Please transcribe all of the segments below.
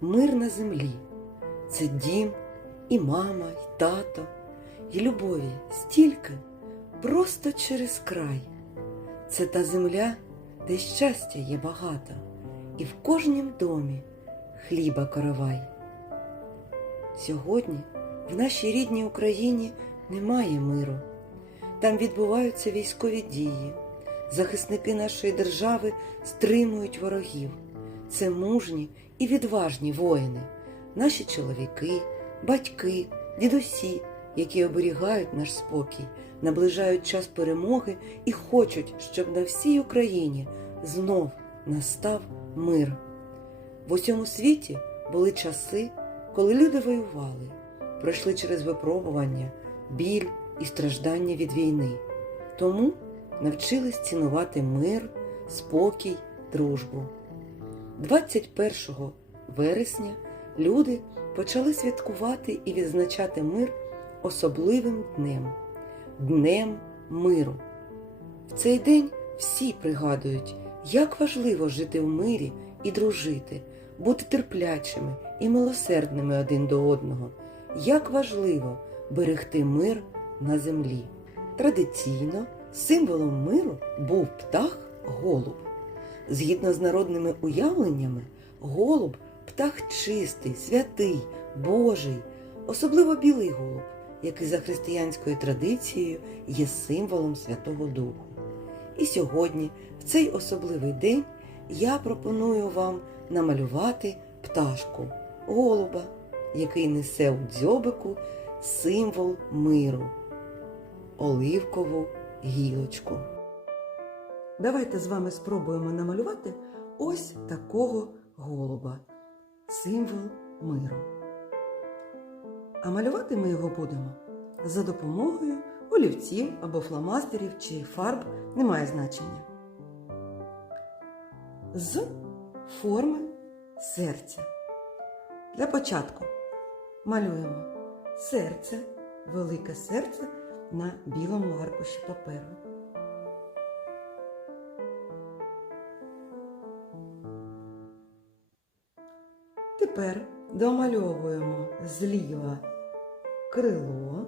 мир на землі. Це дім, і мама, і тато, і любові стільки просто через край. Це та земля, де щастя є багато, і в кожнім домі хліба коровай. Сьогодні в нашій рідній Україні немає миру. Там відбуваються військові дії. Захисники нашої держави стримують ворогів. Це мужні і відважні воїни, наші чоловіки, батьки, дідусі, які оберігають наш спокій, наближають час перемоги і хочуть, щоб на всій Україні знов настав мир. В усьому світі були часи, коли люди воювали, пройшли через випробування, біль і страждання від війни. Тому навчились цінувати мир, спокій, дружбу. 21 вересня люди почали святкувати і відзначати мир особливим днем Днем миру. В цей день всі пригадують, як важливо жити в мирі і дружити, бути терплячими і милосердними один до одного, як важливо берегти мир на землі. Традиційно символом миру був птах голуб. Згідно з народними уявленнями, голуб птах чистий, святий, божий, особливо білий голуб, який за християнською традицією є символом Святого Духу. І сьогодні, в цей особливий день, я пропоную вам намалювати пташку голуба, який несе у дзьобику символ миру оливкову гілочку. Давайте з вами спробуємо намалювати ось такого голуба символ миру. А малювати ми його будемо за допомогою олівців або фломастерів чи фарб немає значення. З форми серця. Для початку малюємо серце, велике серце на білому аркуші паперу. Тепер домальовуємо зліва крило.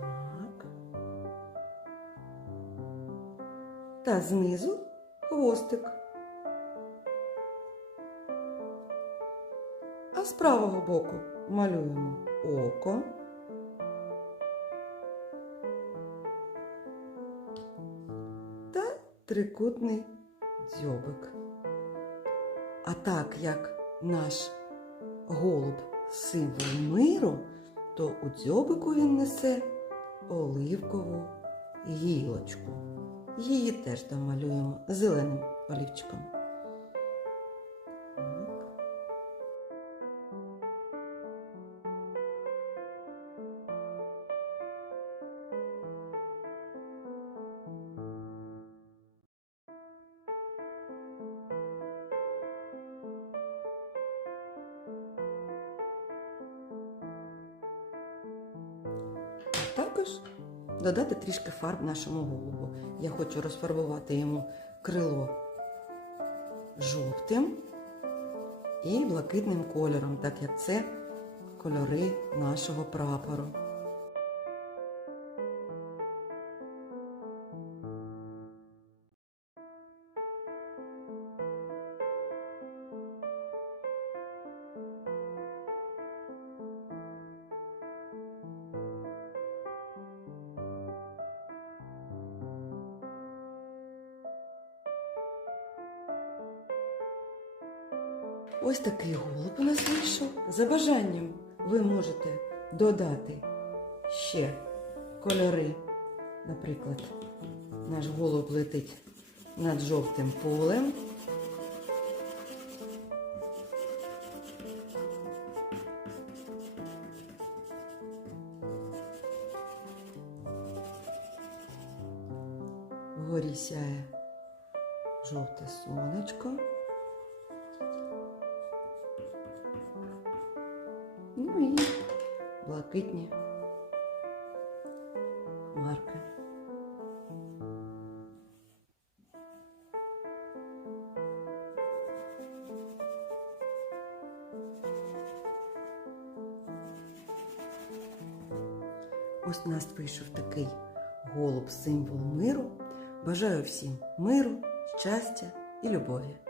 Так. Та знизу хвостик. А з правого боку малюємо око. Трикутний дзьобик. А так як наш голуб символ миру, то у дзьобику він несе оливкову гілочку. Її теж домалюємо зеленим олівчиком. Також додати трішки фарб нашому голубу. Я хочу розфарбувати йому крило жовтим і блакитним кольором, так як це кольори нашого прапору. Ось такий голуб у нас вийшов. За бажанням ви можете додати ще кольори. Наприклад, наш голуб летить над жовтим полем. Вгорі сяє жовте сонечко. Ну і блакитні марки. Ось у нас вийшов такий голуб символ миру. Бажаю всім миру, щастя і любові.